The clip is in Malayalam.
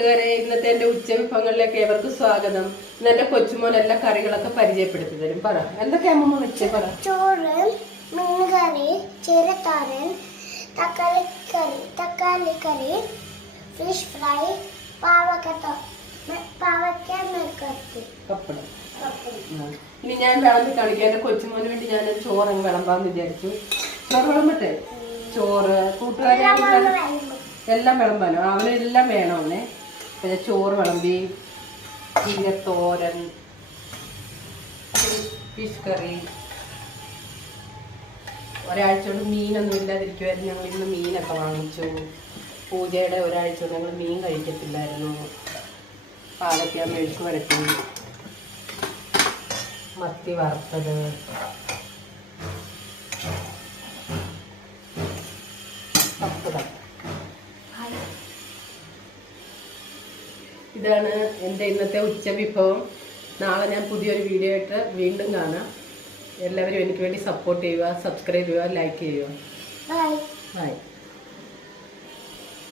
കൂട്ടുകാരെ, ഇന്നത്തെ എൻ്റെ ഉച്ചവിഭവങ്ങളിലേക്ക് ഏവർക്കും സ്വാഗതം. ഇന്ന് എൻ്റെ കൊച്ചുമോൻ എല്ലാ കറികളൊക്കെ പരിചയപ്പെടുത്തി തരും. പറ, എന്തൊക്കെയാ അമ്മ വെച്ചേ? പറ. ചോറ്, മീൻകറി, ചീരത്തോരൻ, തക്കാളി കറി, ഫിഷ് ഫ്രൈ, പാവയ്ക്ക മെഴുക്കുവരട്ടി, പപ്പടം. ഇനി ഞാൻ വിളമ്പി കാണിക്കാം. എൻ്റെ കൊച്ചുമോന് വേണ്ടി ഞാൻ ചോറ് വിളമ്പാന്ന് വിചാരിച്ചു. ചോറ് വിളമ്പട്ടെ? ചോറ് കൂട്ടുകാരെ എല്ലാം വിളമ്പാനോ? അവനെല്ലാം വേണമെന്നേ. പിന്നെ ചോറ് വിളമ്പി, ചീരത്തോരൻ, ഫിഷ് കറി. ഒരാഴ്ച കൊണ്ട് മീനൊന്നും ഇല്ലാതിരിക്കുമായിരുന്നു. ഞങ്ങൾ ഇന്ന് മീനൊക്കെ വാങ്ങിച്ചു. പൂജയുടെ ഒരാഴ്ച കൊണ്ട് ഞങ്ങൾ മീൻ കഴിക്കത്തില്ലായിരുന്നു. പാവയ്ക്ക മെഴുക്ക് വരട്ടി, മത്തി വറുത്തത്, പപ്പടം. ഇതാണ് എൻ്റെ ഇന്നത്തെ ഉച്ചവിഭവം. നാളെ ഞാൻ പുതിയൊരു വീഡിയോ ആയിട്ട് വീണ്ടും കാണാം. എല്ലാവരും എനിക്ക് വേണ്ടി സപ്പോർട്ട് ചെയ്യുക, സബ്സ്ക്രൈബ് ചെയ്യുക, ലൈക്ക് ചെയ്യുക. ബൈ. ബൈ.